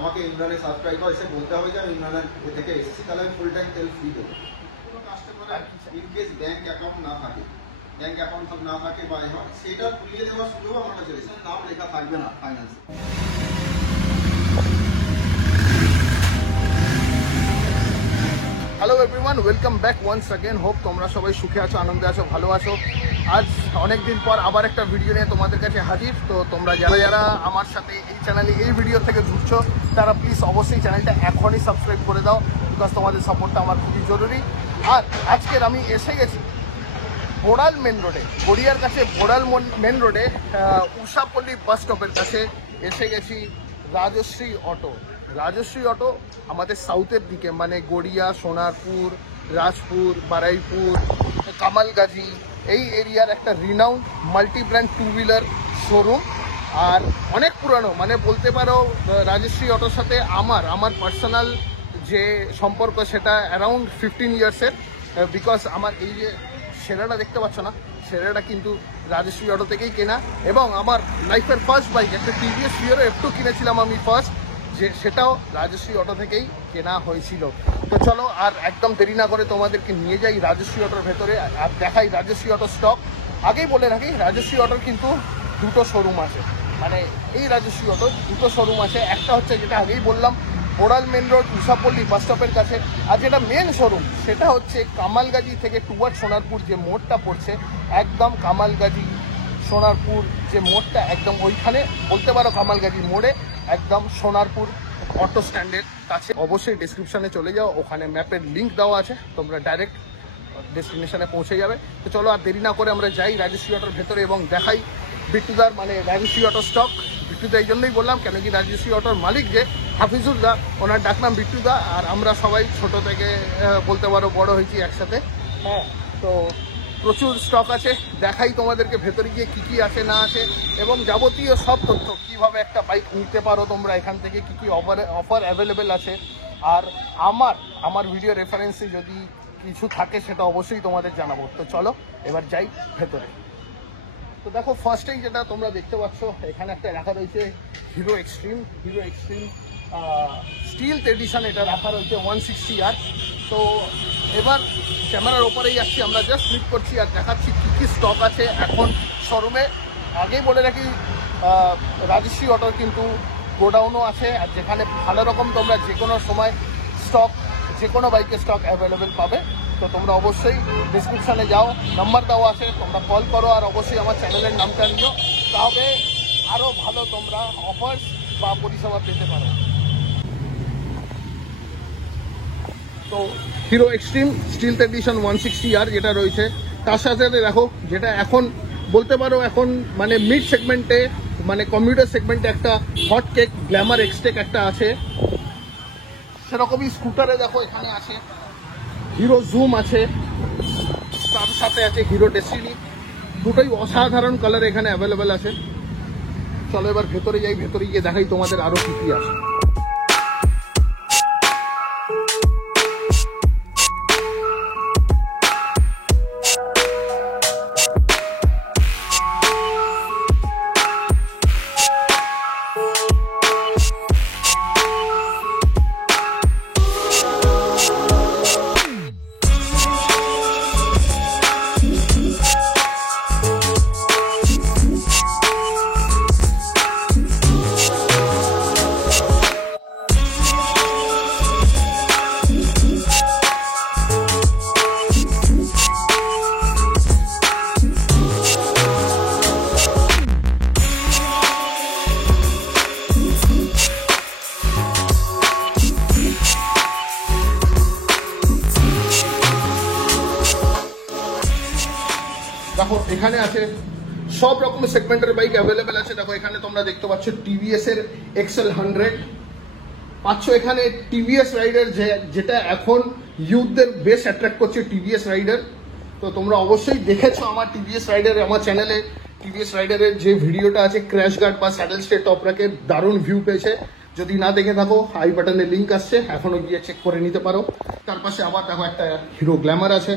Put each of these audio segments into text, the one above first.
আমাকে ইমরানের সাবস্ক্রাইবার এসে বলতে হবে যে আমি ইমরানের থেকে এসেছি, তাহলে আমি ফুল টাইম তেল ফ্রি দেবো। কোনো কাস্টমার ইনকেস ব্যাঙ্ক অ্যাকাউন্ট না থাকে, বা হয় সেটা খুলিয়ে দেওয়ার সুযোগ আমার কাছে রয়েছে, নাম লেখা থাকবে না ফাইন্যান্সে। Hello everyone, welcome back once again. Hope তোমরা সবাই সুখে আছো, আনন্দে আছো, ভালো আছো। আজ অনেকদিন পর আবার একটা ভিডিও নিয়ে তোমাদের কাছে হাজির। তো তোমরা যারা আমার সাথে এই চ্যানেলে এই ভিডিও থেকে ঘুরছো তারা প্লিজ অবশ্যই চ্যানেলটা এখনই সাবস্ক্রাইব করে দাও, বিকজ তোমাদের সাপোর্টটা আমার খুবই জরুরি। আর আজকের আমি এসে গেছি বোড়াল মেন রোডে, গড়িয়ার কাছে বোড়াল মেন রোডে উষাপল্লী বাস স্টপের কাছে এসে গেছি রাজশ্রী অটো আমাদের সাউথের দিকে, মানে গড়িয়া, সোনারপুর, রাজপুর, বারাইপুর, কামালগাজি এই এরিয়ার একটা renowned multi brand two wheeler showroom. আর অনেক পুরানো, মানে বলতে পারো রাজশ্রী অটোর সাথে আমার পার্সোনাল যে সম্পর্ক সেটা অ্যারাউন্ড 15 ইয়ার্সের, বিকজ আমার এই যে সেরাটা দেখতে পাচ্ছ না, সেরাটা কিন্তু রাজশ্রী অটো থেকেই কেনা। এবং আমার লাইফের ফার্স্ট বাইক একটা টিভিএস ফিয়ারো F2 কিনেছিলাম আমি ফার্স্ট, যে সেটাও রাজশ্রী অটো থেকেই কেনা হয়েছিল। তো চলো আর একদম দেরি না করে তোমাদেরকে নিয়ে যাই রাজশ্রী অটোর ভেতরে আর দেখাই রাজশ্রী অটো স্টক। আগেই বলে রাখি, রাজশ্রী অটোর কিন্তু দুটো শোরুম আছে, মানে এই রাজশ্রী অটোর দুটো শোরুম আছে। একটা হচ্ছে যেটা আগেই বললাম বোড়াল মেন রোড উষাপল্লী বাস স্টপের কাছে, আর যেটা মেন শোরুম সেটা হচ্ছে কামালগাজি থেকে টুয়ার্ড সোনারপুর যে মোড়টা পড়ছে, একদম কামালগাজি সোনারপুর যে মোড়টা একদম ওইখানে, বলতে পারো কামালগাজি মোড়ে একদম সোনারপুর অটো স্ট্যান্ডের কাছে। অবশ্যই ডেসক্রিপশানে চলে যাও, ওখানে ম্যাপের লিঙ্ক দেওয়া আছে, তোমরা ডাইরেক্ট ডেস্টিনেশনে পৌঁছে যাবে। তো চলো আর দেরি না করে আমরা যাই রাজশ্রী অটোর ভেতরে এবং দেখাই বিট্টুদার, মানে রাজশ্রী অটো স্টক। বিট্টুদা এই জন্যই বললাম কেন কি রাজশ্রী অটোর মালিক যে হাফিজুরদা, ওনার ডাকনাম বিট্টুদা, আর আমরা সবাই ছোট থেকে বলতে পারো বড় হয়েছি একসাথে। হ্যাঁ, তো প্রচুর স্টক আছে, দেখাই তোমাদেরকে ভেতরে গিয়ে কী কী আছে না আছে এবং যাবতীয় সব তথ্য, কীভাবে একটা বাইক নিতে পারো তোমরা এখান থেকে, কী কী অফার অ্যাভেলেবেল আছে। আর আমার ভিডিও রেফারেন্সে যদি কিছু থাকে সেটা অবশ্যই তোমাদের জানাবো। তো চলো এবার যাই ভেতরে। তো দেখো ফার্স্টেই যেটা তোমরা দেখতে পাচ্ছ, এখানে একটা রাখা রয়েছে হিরো এক্সট্রিম স্টিল এডিশন, এটা রাখা রয়েছে 160R। তো এবার ক্যামেরার ওপরেই আসছি, আমরা জাস্ট ক্লিক করছি আর দেখাচ্ছি কী কী স্টক আছে এখন শোরুমে। আগেই বলে রাখি রাজশ্রী অটোর কিন্তু গোডাউনও আছে, আর যেখানে ভালো রকম তোমরা যে কোনো সময় স্টক, যে কোনো বাইকের স্টক অ্যাভেলেবেল পাবে। তো তোমরা অবশ্যই ডিসক্রিপশানে যাও, নাম্বার দেওয়া আছে, তোমরা কল করো আর অবশ্যই আমার চ্যানেলের নামটা নিও, তাহলে আরও ভালো তোমরা অফার্স বা পরিষেবা পেতে পারো। তো hero extreme still addition 160R যেটা রয়েছে, তার সাথে দেখো যেটা এখন বলতে পারো এখন মানে মিড সেগমেন্টে, মানে কমিউটার সেগমেন্টে একটা হট কেক গ্ল্যামার এক্সটেক একটা আছে। সেরকমই স্কুটারে দেখো এখানে আছে হিরো জুম আছে, তার সাথে আছে হিরো ডেস্টিনি, দুটোই অসাধারণ কালার এখানে অ্যাভেলেবেল আছে। চলো এবার ভেতরে যাই, ভেতরে গিয়ে দেখাই তোমাদের আরো কি কি আছে। দেখো এখানে আছে সব রকম সেগমেন্টের বাইক অ্যাভেলেবেল আছে। দেখো এখানে তোমরা দেখতে পাচ্ছ টিভিএস এর XL100 পাচ্ছ, এখানে টিভিএস রাইডার যেটা এখন ইউথদের বেশ অ্যাট্রাক্ট করছে, টিভিএস রাইডার। তো তোমরা অবশ্যই দেখেছো আমার টিভিএস রাইডার, আমার চ্যানেলে টিভিএস রাইডারের যে ভিডিওটা আছে ক্র্যাশ গার্ড বা স্যাডেল স্টে টপ র্যাকের, দারুণ ভিউ পেয়েছে। যদি না দেখে থাকো আই বাটনে লিঙ্ক আসছে, এখনো গিয়ে চেক করে নিতে পারো। তার পাশে আবার দেখো একটা হিরো গ্ল্যামার আছে।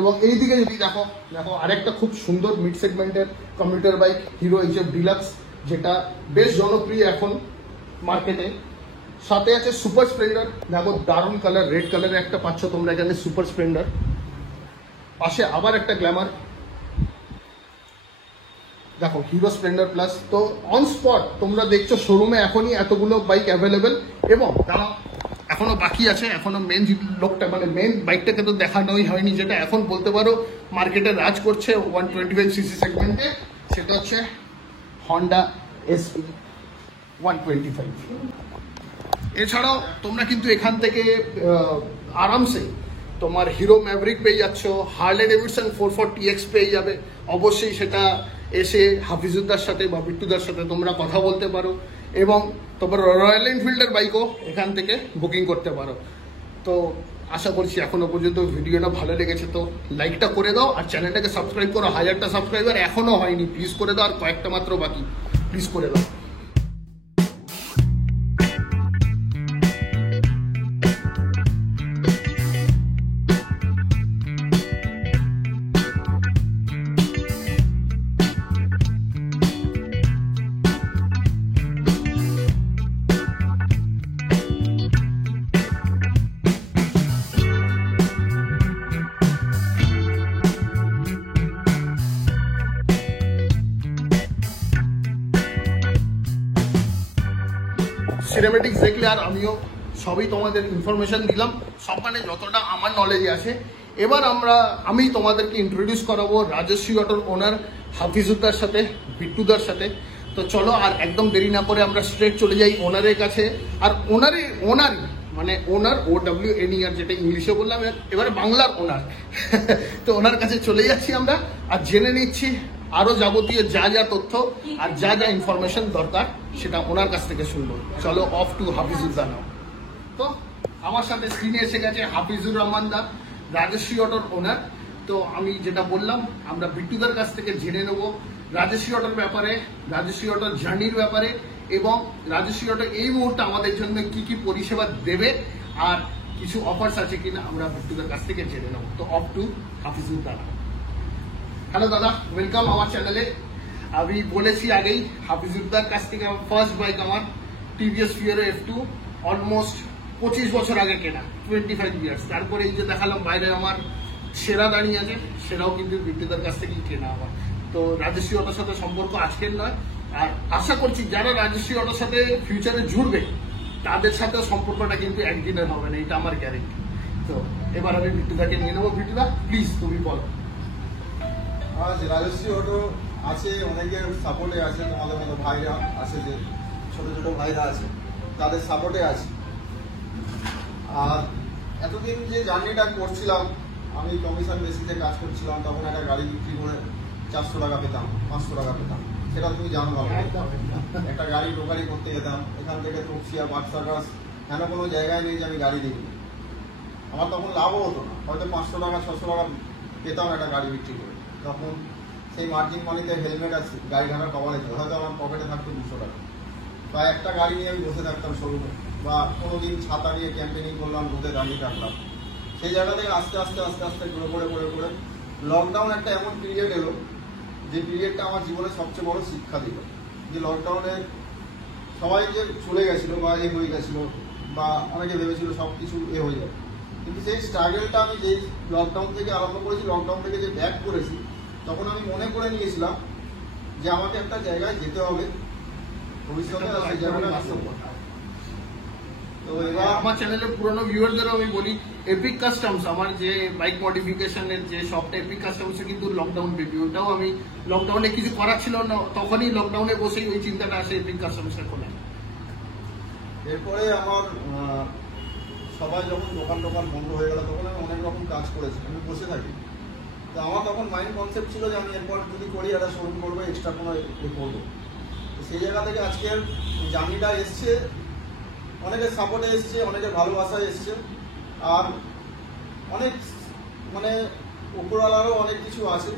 এবং এইদিকে যদি দেখো আরেকটা খুব সুন্দর মিড সেগমেন্টের commuter bike hero HF deluxe, যেটা বেশ জনপ্রিয় এখন মার্কেটে। সাথে আছে সুপার স্প্লেন্ডার, দেখো দারুণ কালার, রেড কালারের একটা পাচ্ছ তোমরা এখানে সুপার স্প্লেন্ডার। পাশে আবার একটা গ্ল্যামার, দেখো হিরো স্প্লেন্ডার প্লাস। তো অন স্পট তোমরা দেখছো শোরুমে এখনই এতগুলো বাইক অ্যাভেলেবেল, এবং তারা এখনো বাকি আছে, এখনো মেন লোকটা মানে মেন বাইকটাকে তো দেখানোই হয়নি, যেটা এখন বলতে পারো মার্কেটে রাজ করছে 125cc সেগমেন্টে, সেটা হচ্ছে হন্ডা এসপি 125। এছাড়াও তোমরা কিন্তু এখান থেকে আরামসে তোমার হিরো ম্যাভরিক পেয়ে যাচ্ছ, হার্লে ডেভিডসন 440X পেয়ে যাবে। অবশ্যই সেটা এসে হাফিজুদ্দার সাথে বা বিট্টুদার সাথে তোমরা কথা বলতে পারো, এবং তোমার রয়্যাল এনফিল্ডের বাইকও এখান থেকে বুকিং করতে পারো। তো আশা করছি এখনো পর্যন্ত ভিডিওটা ভালো লেগেছে, তো লাইকটা করে দাও আর চ্যানেলটাকে সাবস্ক্রাইব করো। 1000টা সাবস্ক্রাইবার এখনো হয়নি, প্লিজ করে দাও, আর কয়েকটা মাত্র বাকি, প্লিজ করে দাও। সিনেমেটিক্স দেখলে আর আমিও সবই তোমাদের ইনফরমেশন দিলাম, সব মানে যতটা আমার নলেজে আছে। এবার আমি তোমাদেরকে ইন্ট্রোডিউস করাবো রাজশ্রী অটোর ওনার হাফিজুদ্দার সাথে, বিট্টুদার সাথে। তো চলো আর একদম দেরি না করে আমরা স্ট্রেট চলে যাই ওনারের কাছে। আর ওনারই মানে ওনার OWNER যেটা ইংলিশে বললাম, এবারে বাংলার ওনার তো ওনার কাছে চলে যাচ্ছি আমরা, আর জেনে নিচ্ছি আরো যাবতীয় যা যা তথ্য আর যা যা ইনফরমেশন দরকার সেটা ওনার কাছ থেকে শুনবো। চলো অফ টু হাফিজুদ্দা নাও। তো আমার সাথে স্ক্রিনে এসে গেছে হাফিজুর রহমান দা, রাজশ্রী অটোর ওনার। তো আমি যেটা বললাম, আমরা বিট্টুদার কাছ থেকে জেনে নেবো রাজশ্রী অটোর ব্যাপারে, রাজশ্রী অটোর জার্নির ব্যাপারে, এবং রাজশ্রী অটো এই মুহূর্তে আমাদের জন্য কি কি পরিষেবা দেবে আর কিছু অফার্স আছে কিনা আমরা বিট্টুদার কাছ থেকে জেনে নেবো। তো অফ টু হাফিজুদ্দা। হ্যালো দাদা, ওয়েলকাম আমার চ্যানেলে। আমি বলেছি আগেই, হাফিজুদ্দার কাছ থেকে আমার ফার্স্ট বাইক আমার টিভিএস ফিয়ারো F2, অলমোস্ট 25 বছর আগে কেনা, 25 ইয়ার্স। তারপরে এই যে দেখালাম বাইরে আমার সেরা দাঁড়িয়ে আছে, সেটাও কিন্তু বিট্টুদার কাছ থেকেই কেনা আমার। তো রাজশ্রী অটোর সাথে সম্পর্ক আজকের নয়, আর আশা করছি যারা রাজশ্রী অটোর সাথে ফিউচারে জুড়বে তাদের সাথে সম্পর্কটা কিন্তু একদিনের হবে না, এটা আমার গ্যারেন্টি। তো এবার আমি বিট্টুদাকে নিয়ে নেবো। বিট্টুদা প্লিজ তুমি বলো। আজ রাজশ্রী অটো আছে, অনেকের সাপোর্টে আছে, তোমাদের মতো ভাইরা আছে, যে ছোট ছোট ভাইরা আছে তাদের সাপোর্টে আছে। আর এতদিন যে জার্নিটা করছিলাম, আমি কমিশন বেসিসে কাজ করছিলাম, তখন একটা গাড়ি বিক্রি করে 400 টাকা পেতাম, 500 টাকা পেতাম, সেটা তুমি জানো ভালো। একটা গাড়ি টোকারি করতে যেতাম এখান থেকে তপসিয়া, বাদশাগাছ, কেন কোনো জায়গায় নেই যে আমি গাড়ি দেখি। আমার তখন লাভও হতো না, হয়তো 500 টাকা 600 টাকা পেতাম একটা গাড়ি বিক্রি করে। তখন সেই মার্জিন মানিতে হেলমেট আছে, গাড়ি ঢাকার কভার আছে, হয়তো আমার পকেটে থাকতো 200 টাকা। বা একটা গাড়ি নিয়ে আমি বসে থাকতাম শোরুমে, বা কোনোদিন ছাতা নিয়ে ক্যাম্পেনিং করলাম, রোদে দাঁড়িয়ে রাখলাম। সেই জায়গা থেকে আস্তে আস্তে আস্তে আস্তে করে লকডাউন একটা এমন পিরিয়ড এলো, যে পিরিয়ডটা আমার জীবনে সবচেয়ে বড় শিক্ষা দিল। যে লকডাউনে সবাই যে চলে গেছিলো বা হয়ে গেছিলো, বা অনেকে ভেবেছিল সব কিছু হয়ে যাবে, কিন্তু সেই স্ট্রাগলটা আমি যে লকডাউন থেকে আরম্ভ করেছি, লকডাউন থেকে যে ব্যাক করেছি, তখন আমি মনে করে নিয়েছিলাম যে আমাকে একটা জায়গায় যেতে হবে ভবিষ্যতে, সেই জায়গাটা আসতে হবে। তো এবার আমার চ্যানেলের পুরনো ভিউয়ারদেরও আমি বলি, এপিক কাস্টমস আমার যে বাইক মডিফিকেশনের যে শপটা এপিক কাস্টমসে কিন্তু লকডাউন বেবি, ওটাও আমি লকডাউনে কিছু করার ছিল না, তখনই লকডাউনে বসেই ওই চিন্তাটা আসে এপিক কাস্টমসের খোলা। এরপরে আমার সবাই যখন দোকান বন্ধ হয়ে গেল, তখন আমি অনেক রকম কাজ করেছি, আমি বসে থাকি। তো আমার তখন মাইন্ড কনসেপ্ট ছিল যে আমি এরপর যদি করি একটা শোরুম করবো, এক্সট্রা কোনো করবো। তো সেই জায়গা থেকে আজকের জার্নিটা এসছে, অনেকের সাপোর্টে এসছে, অনেকের ভালোবাসায় এসছে, আর অনেক মানে উপরওয়ালারও অনেক কিছু আছে,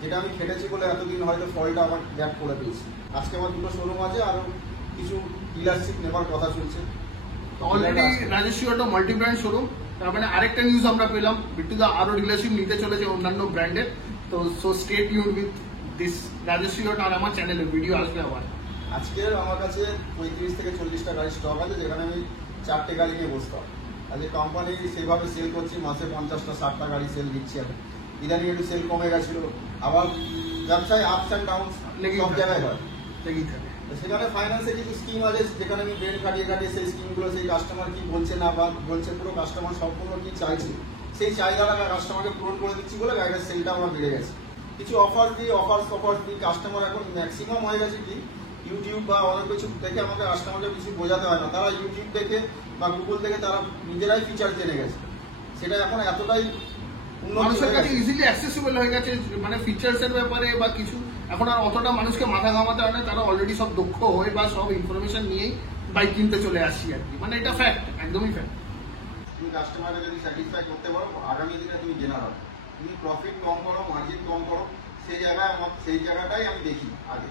যেটা আমি খেটেছি বলে এতদিন হয়তো ফলটা আমার গ্যাপ করে পেয়েছি। আজকে আমার 2টো শোরুম আছে, আরও কিছু ডিলারশিপ নেবার কথা চলছে। Already Rajshree auto multi brand showroom, তার মানে আরেকটা নিউজ আমরা পেলাম, বিট্টুদা আরো ডিলারশিপ নিতে চলেছে অন্যান্য ব্র্যান্ডের। তো so stay tuned with this Rajshree auto, আর আমার চ্যানেলে ভিডিও আসবে আবার। আজকের আমার কাছে 35 থেকে 40টা গাড়ি স্টক আছে, যেখানে আমি 4টে গাড়ি নিয়ে বসতাম। আজকে কোম্পানি সেইভাবে সেল করছি, মাসে 50টা 60টা গাড়ি সেল দিচ্ছি। আমি ইদানিং একটু সেল কমে গেছিল, আবার ব্যবসায় আপস অ্যান্ড ডাউন সব জায়গায় হয়। সেখানে ফাইন্যান্সে কিছু স্কিম আছে, যেখানে আমি ব্রেন কাটিয়ে সেই স্কিমগুলো সেই কাস্টমার কি বলছে না বা বলছে, পুরো কাস্টমার সম্পূর্ণ কি চাইছে সেই চাহিদাটা কাস্টমারকে পূরণ করে দিচ্ছি বলে গাড়ির সেলটা আমার বেড়ে গেছে। কিছু অফার দিই কাস্টমার এখন ম্যাক্সিমাম হয়ে গেছে কি ইউটিউব বা অনেক কিছু দেখে আমাকে কাস্টমারকে কিছু বোঝাতে হয় না, তারা ইউটিউব দেখে বা গুগল থেকে তারা নিজেরাই ফিচার জেনে গেছে। সেটা এখন এতটাই মানুষের কাছে ইজিলি অ্যাক্সেসিবল হয়ে গেছে, মানে ফিচার্স এর ব্যাপারে বা কিছু এখন আর অতটা মানুষকে মাথা ঘামাতে হয় না, তারা অলরেডি সব দক্ষ হয়ে বা সব ইনফরমেশন নিয়েই বাইক কিনতে চলে আসছি আর কি। মানে এটা ফ্যাক্ট, একদমই ফ্যাক্ট। তুমি কাস্টমারকে যদি স্যাটিসফাই করতে পারো, আগামী দিনে তুমি জেনার হবে। তুমি প্রফিট কম করো, মার্জিন কম করো, সেই জায়গাটাই আমি দেখি আগে।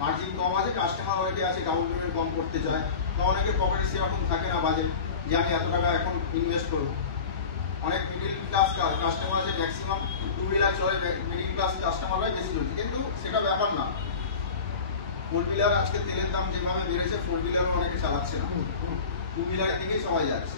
মার্জিন কম আছে, কাস্টমার অনেকে আছে ডাউন পেমেন্ট কম করতে চায়, বা অনেকের পকেটে সেরকম থাকে না বাজেট যে আমি এত টাকা এখন ইনভেস্ট করবো। অনেক মিডিল ক্লাস কাস্টমার আছে, ম্যাক্সিমাম টু হুইলার চলে, মিডিল ক্লাস কাস্টমাররাই বেশি চলছে, কিন্তু সেটা ব্যাপার না। ফোর হুইলার আজকে তেলের দাম যেভাবে বেড়েছে, ফোর হুইলারও অনেকে চালাচ্ছে না, টু হুইলারের দিকেই সবাই যাচ্ছে।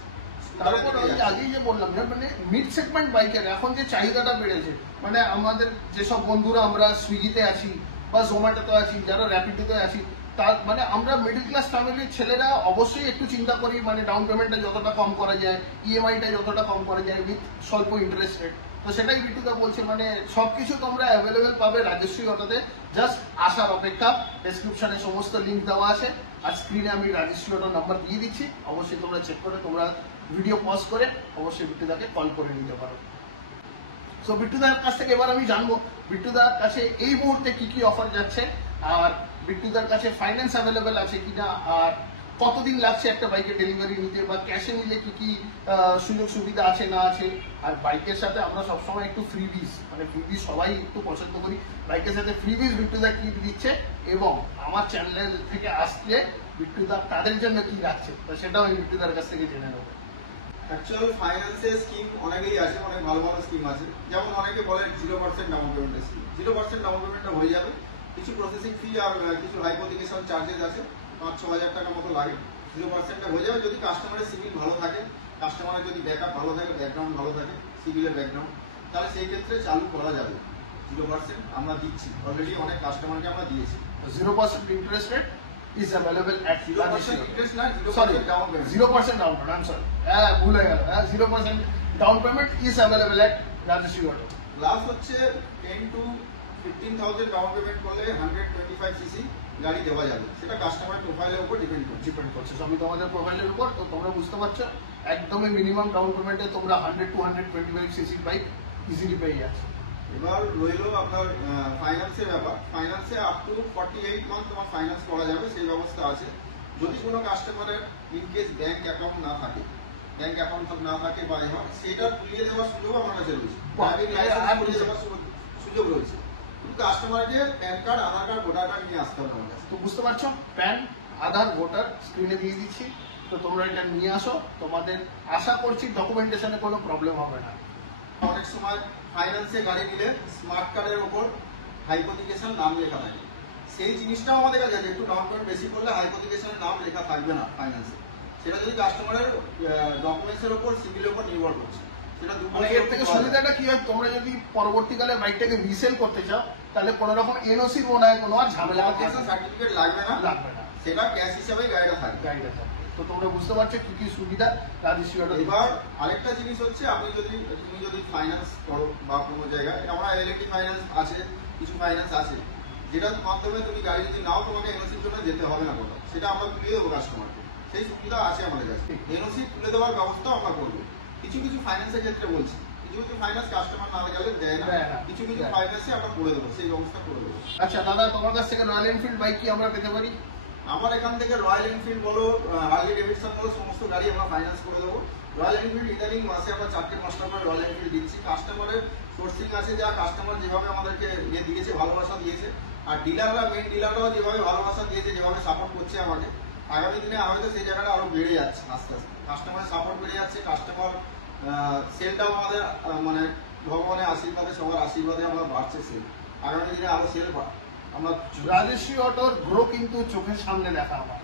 তারপর আমি আগেই যে বললাম, মানে মিড সেগমেন্ট বাইকের এখন যে চাহিদাটা বেড়েছে, মানে আমাদের যেসব বন্ধুরা আমরা সুইগিতে আছি বা জোম্যাটোতে আছি, যারা র্যাপিডোতে আছি, তার মানে আমরা মিডল ক্লাস ফ্যামিলির ছেলেরা অবশ্যই একটু চিন্তা করি, মানে ডাউন পেমেন্টটা যতটা কম করা যায়, ইএমআইটা যতটা কম করা যায় উইথ স্বল্প ইন্টারেস্ট রেট। তো সেটাই বিটুদা বলছে, মানে সবকিছু তোমরা অ্যাভেলেবেল পাবে রাজশ্রী অটোতে, জাস্ট আসার অপেক্ষা। ডেসক্রিপশনে সমস্ত লিঙ্ক দেওয়া আছে, আর স্ক্রিনে আমি রাজশ্রী অটোর নাম্বার দিয়ে দিচ্ছি, অবশ্যই তোমরা চেক করে তোমরা ভিডিও পজ করে অবশ্যই বিট্টুদাকে কল করে নিতে পারো। সো বিট্টুদার কাছ থেকে এবার আমি জানবো বিট্টুদার কাছে এই মুহূর্তে কি কি অফার যাচ্ছে, আর বিট্টুদার কাছে ফাইন্যান্স অ্যাভেলেবেল আছে কিনা, আর কতদিন লাগছে একটা বাইকের ডেলিভারি নিতে, বা ক্যাশে নিলে কি কি সুযোগ সুবিধা আছে না আছে। আর বাইকের সাথে আমরা সবসময় একটু ফ্রিবিজ, মানে ফ্রিবিজ সবাই একটু পছন্দ করি, বাইকের সাথে ফ্রিবিজ বিট্টুদা কি দিচ্ছে, এবং আমার চ্যানেল থেকে আসলে বিট্টুদা তাদের জন্য কি রাখছে, তো সেটাও আমি বিট্টুদার কাছ থেকে জেনে নেবো। অ্যাকচুয়াল ফাইন্যান্সের স্কিম অনেকেই আছে, অনেক ভালো ভালো স্কিম আছে। যেমন অনেকে বলে 0% ডাউন পেমেন্টের স্কিম, 0% ডাউন পেমেন্টটা হয়ে যাবে, কিছু প্রসেসিং ফি আর কিছু হাইপোথিকেশন চার্জেস আছে, 5-6 হাজার টাকা মতো লাগে। 0%টা হয়ে যাবে যদি কাস্টমারের সিভিল ভালো থাকে, কাস্টমারের যদি ব্যাকআপ ভালো থাকে, ব্যাকগ্রাউন্ড ভালো থাকে, সিভিলের ব্যাকগ্রাউন্ড, তাহলে সেই ক্ষেত্রে চালু করা যাবে। 0% আমরা দিচ্ছি, অলরেডি অনেক কাস্টমারকে আমরা দিয়েছি। 0% interest rate is available at 0% interest না, 0% sorry, down payment. 0% down payment. I'm sorry. ভুল হয়ে গেল। 0% down payment is available at Rajashri Auto. লাভ হচ্ছে 10 to 15,000 ডাউন পেমেন্ট করলে 125 সিসি গাড়ি দেওয়া যাবে। সেটা কাস্টমার প্রোফাইলের উপর ডিপেন্ড করছে। আমি তোমাদের প্রোফাইলের উপর, তো তোমরা বুঝতে পারছো একদমই মিনিমাম ডাউন পেমেন্টে তোমরা 100 to 125 সিসি বাইক ইজিলি পেয়ে যাচ্ছ। এবার রইলো আপনার ফাইন্যান্সের ব্যাপার। ফাইন্যান্সে আপ টু 48 মান্থ তোমার ফাইন্যান্স করা যাবে, সেই ব্যবস্থা আছে। যদি কোনো কাস্টমারের ইনকেস ব্যাংক অ্যাকাউন্ট না থাকে বা হয়, সেটা তুলিয়ে দেওয়ার সুযোগ আমার কাছে রয়েছে, ড্রাইভিং লাইসেন্স তুলিয়ে দেওয়ার সুযোগ রয়েছে। কিন্তু কাস্টমারকে প্যান কার্ড, আধার কার্ড, ভোটার কার্ড নিয়ে আসতে হবে আমার কাছে। তো বুঝতে পারছো, প্যান, আধার, ভোটার স্ক্রিনে দিয়ে দিচ্ছি, তো তোমরা এটা নিয়ে আসো। তোমাদের আশা করছি ডকুমেন্টেশনে কোনো প্রবলেম হবে না। অনেক সময় ফাইন্যান্সে গাড়ি নিলে স্মার্ট কার্ডের ওপর হাইপোথিকেশন নাম লেখা থাকে, সেই জিনিসটাও আমাদের কাছে আছে। একটু ডাউন পেমেন্ট বেশি করলে হাইপোথিকেশনের নাম লেখা থাকবে না ফাইন্যান্সে, সেটা যদি কাস্টমারের ডকুমেন্টসের ওপর, সিভিলের ওপর নির্ভর করছে। সেটা মানে এর থেকে সুবিধাটা কি হয়, তোমরা যদি পরবর্তীকালে বাইকটাকে রিসেল করতে চাও, তাহলে কোনো রকম এনওসি মনে হয় কোনো আর ঝামেলা সার্টিফিকেট লাগবে না, সেটা ক্যাশ হিসাবেই গাড়িটা থাকবে। তো তোমরা বুঝতে পারছো কি কি সুবিধা রাজশ্রী অটো। এবার আরেকটা জিনিস হচ্ছে, তুমি যদি ফাইন্যান্স করো বা কোনো জায়গায়, আমরা এলএনটি ফাইন্যান্স আছে, কিছু ফাইন্যান্স আছে, যেটার মাধ্যমে তুমি গাড়ি যদি নাও, তোমাকে এনওসির জন্য যেতে হবে না কোথাও, সেটা আমরা তুলে দেবো কাস্টমারকে। সেই সুবিধা আছে আমাদের কাছে, এনওসি তুলে দেওয়ার ব্যবস্থা আমরা করবো। কিছু ফাইন্যান্সের ক্ষেত্রে বলছি, কিছু ফাইন্যান্স কাস্টমার না গেলে দেয় না, কিছু ফাইন্যান্সে আমরা করে দেবো, সেই ব্যবস্থা করে দেবো। আচ্ছা দাদা, তোমার কাছ থেকে রয়্যাল এনফিল্ড বাইক কি আমরা পেতে পারি? আমার এখান থেকে রয়্যাল এনফিল্ড বলো, হার্লি ডেভিডসন বলো, সমস্ত গাড়ি আমরা ফাইন্যান্স করে দেবো। রয়্যাল এনফিল্ড ইদানিং মাসে আমরা 4-5টা করে রয়্যাল এনফিল্ড দিচ্ছি। কাস্টমারের সোর্সিং আছে, যা কাস্টমার যেভাবে আমাদেরকে দিয়েছে, ভালোবাসা দিয়েছে, আর মেন ডিলাররাও যেভাবে ভালোবাসা দিয়েছে, যেভাবে সাপোর্ট করছে আমাকে, আগামী দিনে হয়তো সেই জায়গাটা আরো বেড়ে যাচ্ছে। আস্তে আস্তে কাস্টমারের সাপোর্ট বেড়ে যাচ্ছে, কাস্টমার সেলটাও আমাদের মানে ভগবানের আশীর্বাদে, সবার আশীর্বাদে আমরা বাড়ছে সেল। আগামী দিনে আরো সেল আমরা রাজশ্রী অটোর গ্রো কিন্তু চোখের সামনে দেখা আমার,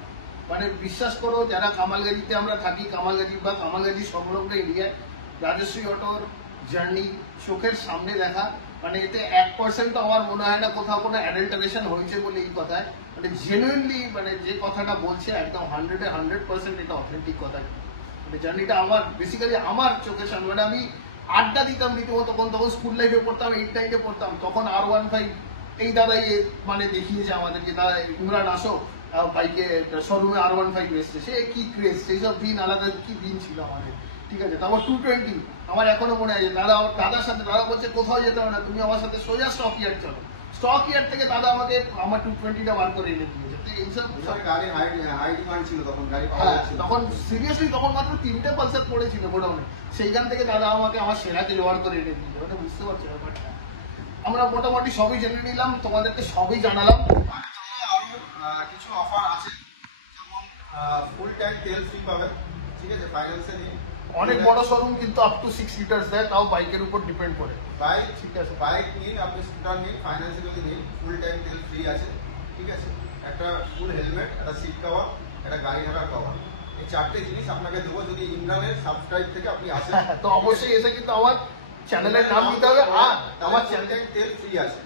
মানে বিশ্বাস করো যারা কামালগাজিতে আমরা থাকি, কামালগাজি বা কামালগাজি সংলগ্ন এরিয়ায় রাজশ্রী অটোর জার্নি চোখের সামনে দেখা, মানে এতে 1% আমার মনে হয় না কোথাও কোনো অ্যাডাল্টারেশন হয়েছে বলে এই কথায়, মানে জেনুইনলি মানে যে কথাটা বলছে একদম 100% এটা অথেন্টিক কথা। মানে জার্নিটা আমার বেসিক্যালি আমার চোখের সামনে, মানে আমি আড্ডা দিতাম রীতিমতো, তখন স্কুল লাইফে পড়তাম, 8-9-এ পড়তাম, তখন R15 এই দাদাই মানে দেখিয়েছে আমাদেরকে, দাদা ইমরান আসো বাইকে শোরুমে R15 এসছে, সে কি ক্রেজ, সেই সব দিন আলাদা কি দিন ছিল আমাদের, ঠিক আছে। তারপর 220 আমার এখনো মনে আছে, দাদার সাথে দাদা বলছে কোথাও যেতে হবে না, তুমি আমার সাথে সোজা স্টক ইয়ার্ড চলো, স্টক ইয়ার্ড থেকে দাদা আমাকে আমার 220টা বার করে এনে দিয়েছে। এইসব গাড়ি হাই ডিমান্ড ছিল তখন, গাড়ি পাওয়া যাচ্ছিল তখন সিরিয়াসলি তখন মাত্র 3টে পালসার পড়েছিল গোডাউনে, সেইখান থেকে দাদা আমাকে আমার সেরাকে জোগাড় করে এনে দিয়েছে, মানে বুঝতে পারছো ব্যাপারটা। আমরা মোটামুটি সবই জেনে নিলাম, তোমাদেরকে সবই জানালাম। আরো কিছু অফার আছে, যেমন ফুল ট্যাঙ্ক তেল ফ্রি পাবেন, ঠিক আছে, ফাইন্যান্সে নিন। অনেক বড় শোরুম কিন্তু আপ টু 6 লিটার্স দেয়, তাও বাইকের উপর ডিপেন্ড করে। বাইক, ঠিক আছে, বাইক নিন, আপনি স্কুটার নিন, ফাইন্যান্সে যদি নিন, ফুল ট্যাঙ্ক তেল ফ্রি আছে, ঠিক আছে। একটা ফুল হেলমেট, একটা সিট কভার, একটা গাড়ি ঢাকার কভার, এই 4টে জিনিস আপনাকে দেবো যদি ইমরানের সাবস্ক্রাইব থেকে আপনি আসেন। তো অবশ্যই এসে কিন্তু আমার চ্যানেলের নাম দিতে হবে, আর আমার ফুল ট্যাঙ্ক তেল ফ্রি আছে।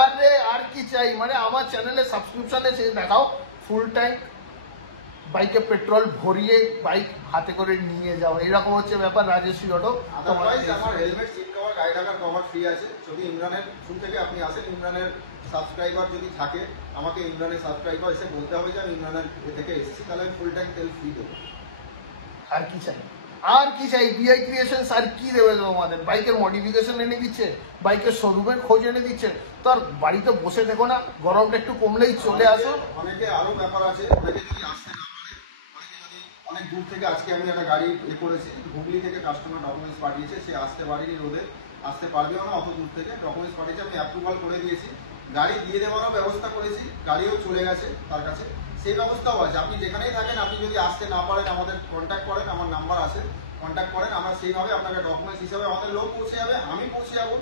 আরে আর কি চাই, মানে আমার চ্যানেলে সাবস্ক্রিপশনে সে দেখাও, ফুল ট্যাঙ্ক বাইকে পেট্রোল ভরিয়ে বাইক হাতে করে নিয়ে যাও, এরকম হচ্ছে ব্যাপার রাজশ্রী অটো। আদারওয়াইজ আমার হেলমেট, সিট কভার, গাড়ি ঢাকার কভার ফ্রি আছে যদি ইমরানের থ্রু থেকে আপনি আসেন। ইমরানের সাবস্ক্রাইবার যদি থাকে, আমাকে ইমরানের সাবস্ক্রাইবার এসে বলতে হবে যে আমি ইমরানের থেকে এসেছি, তাহলে আমি ফুল ট্যাঙ্ক তেল ফ্রি দেবো। আর কি চাই, আর কি চাই, বিআই ক্রিয়েশনস আর কি দেবে তোমাদের, বাইকের মডিফিকেশন এনে দিচ্ছে, বাইকের শোরুমের খোঁজ এনে দিচ্ছে, তো আর বাড়িতে বসে দেখো না, গরমটা একটু কমলেই চলে আসো। অনেকে আরো ব্যাপার আছে, অনেকে যদি আসতে না পারে, অনেকে যদি অনেক দূর থেকে, আজকে আমি একটা গাড়ি করেছি হুগলি থেকে, কাস্টমার ডকুমেন্টস পাঠিয়েছে, সে আসতে পারেনি, রোদে আসতে পারবেও না অত দূর থেকে, ডকুমেন্টস পাঠিয়েছে, আমি অ্যাপ্রুভাল করে দিয়েছি, গাড়ি দিয়ে দেওয়ারও ব্যবস্থা করেছি, গাড়িও চলে গেছে তার কাছে, সেই ব্যবস্থাও আছে। আপনি যেখানেই থাকেন, আপনি যদি আসতে না পারেন আমাদের কন্ট্যাক্ট করেন, আমার নাম্বার আছে, কন্ট্যাক্ট করেন, আমরা সেইভাবে আপনাকে ডকুমেন্টস হিসাবে আমাদের লোক পৌঁছে যাবে, আমি পৌঁছে যাবো,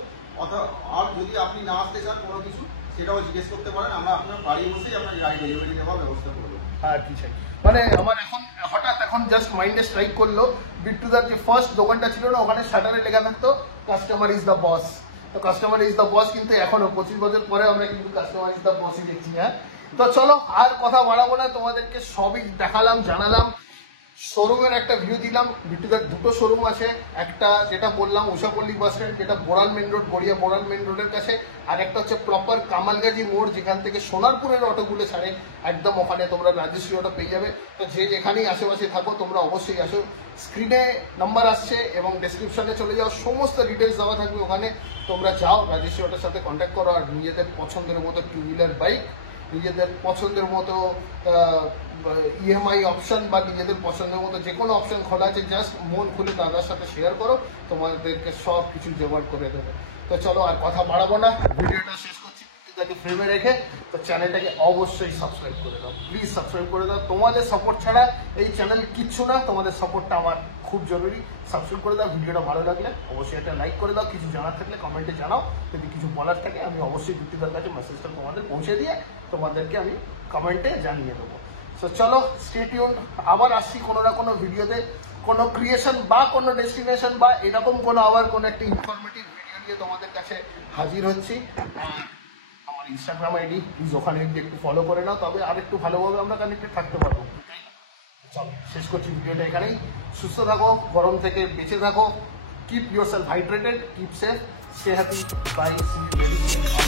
অথবা আর যদি আপনি না আসতে চান কোনো কিছু, সেটাও জিজ্ঞেস করতে পারেন, আমরা আপনার বাড়ি বসেই আপনাকে গাড়ি ডেলিভারি দেওয়ার ব্যবস্থা করবো। আর কি চাই, মানে আমার এখন হঠাৎ এখন জাস্ট মাইন্ডে স্ট্রাইক করলো, বিট্টুদার যে ফার্স্ট দোকানটা ছিল না, ওখানে শাটারে লেখা থাকতো কাস্টমার ইজ দ্য বস, তো কাস্টমার ইজ দ্য বস কিন্তু এখনো 25 বছর পরে আমরা কিন্তু কাস্টমার ইজ দ্য বসই দেখছি। হ্যাঁ, তো চলো আর কথা বাড়াবো না, তোমাদেরকে সবই দেখালাম, জানালাম, শোরুমের একটা ভিউ দিলাম। বিট্টুদার দুটো শোরুম আছে, একটা যেটা বললাম উষাপল্লী বাস স্ট্যান্ড, যেটা Boral main road, Garia Boral main রোডের কাছে, আর একটা হচ্ছে প্রপার কামালগাজি মোড়, যেখান থেকে সোনারপুরের অটোগুলো ছাড়ে, একদম ওখানে তোমরা রাজশ্রী অটো পেয়ে যাবে। তো যে যেখানেই আশেপাশে থাকো তোমরা অবশ্যই আসো, স্ক্রিনে নাম্বার আসছে এবং ডেসক্রিপশনে চলে যাও, সমস্ত ডিটেলস দেওয়া থাকবে ওখানে, তোমরা যাও রাজশ্রী অটোর সাথে কন্ট্যাক্ট করো, আর নিজেদের পছন্দের মতো টু হুইলার বাইক, নিজেদের পছন্দের মতো ইএমআই অপশন বা নিজেদের পছন্দের মতো যে কোনো অপশন খোলা আছে, জাস্ট মন খুলে দাদার সাথে শেয়ার করো, তোমাদেরকে সব কিছু জোগাড় করে দেবে। তো চলো আর কথা বাড়াবো না, ভিডিওটা শেষ করছি তাকে ফ্রেমে রেখে। তো চ্যানেলটাকে অবশ্যই সাবস্ক্রাইব করে দাও, প্লিজ সাবস্ক্রাইব করে দাও, তোমাদের সাপোর্ট ছাড়া এই চ্যানেল কিচ্ছু না, তোমাদের সাপোর্টটা আমার খুব জরুরি। সাবস্ক্রাইব করে দাও, ভিডিওটা ভালো লাগলে অবশ্যই একটা লাইক করে দাও, কিছু জানার থাকলে কমেন্টে জানাও, যদি কিছু বলার থাকে আমি অবশ্যই বিট্টুদার কাছে মেসেজটা তোমাদের পৌঁছে দিয়ে তোমাদেরকে আমি কমেন্টে জানিয়ে দেবো। সো চলো স্টে টিউনড, আবার আসছি কোনো না কোনো ভিডিওতে, কোনো ক্রিয়েশন বা কোনো ডেস্টিনেশন বা এরকম কোনো আবার কোনো একটা ইনফরমেটিভ ভিডিও নিয়ে তোমাদের কাছে হাজির হচ্ছি। আমার ইনস্টাগ্রাম আইডি প্লিজ ওখানে একটু ফলো করে নাও, তবে আর একটু ভালোভাবে আমরা কানেক্টেড থাকতে পারবো। চলো শেষ করছি ভিডিওটা এখানেই, সুস্থ থাকো, গরম থেকে বেঁচে থাকো, keep yourself hydrated, keep safe, stay happy, bye, see you very soon.